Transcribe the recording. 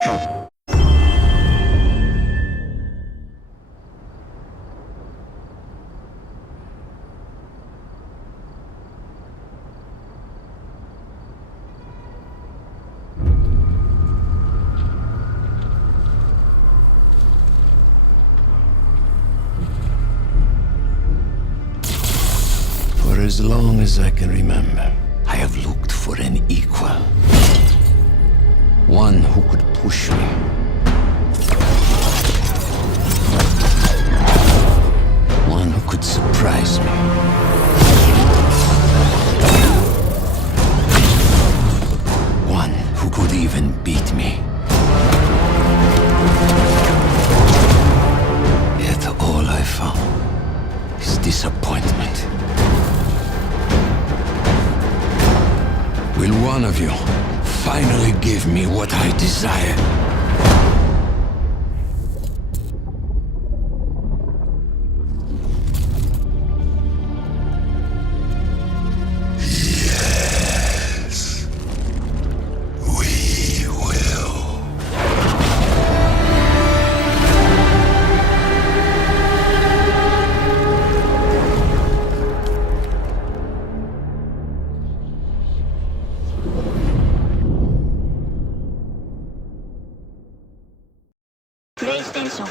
For as long as I can remember, I have looked for an equal. One who could push me. One who could surprise me. One who could even beat me. Yet all I found is disappointment. Will one of you finally give me what I desire? Yes, we will. PlayStation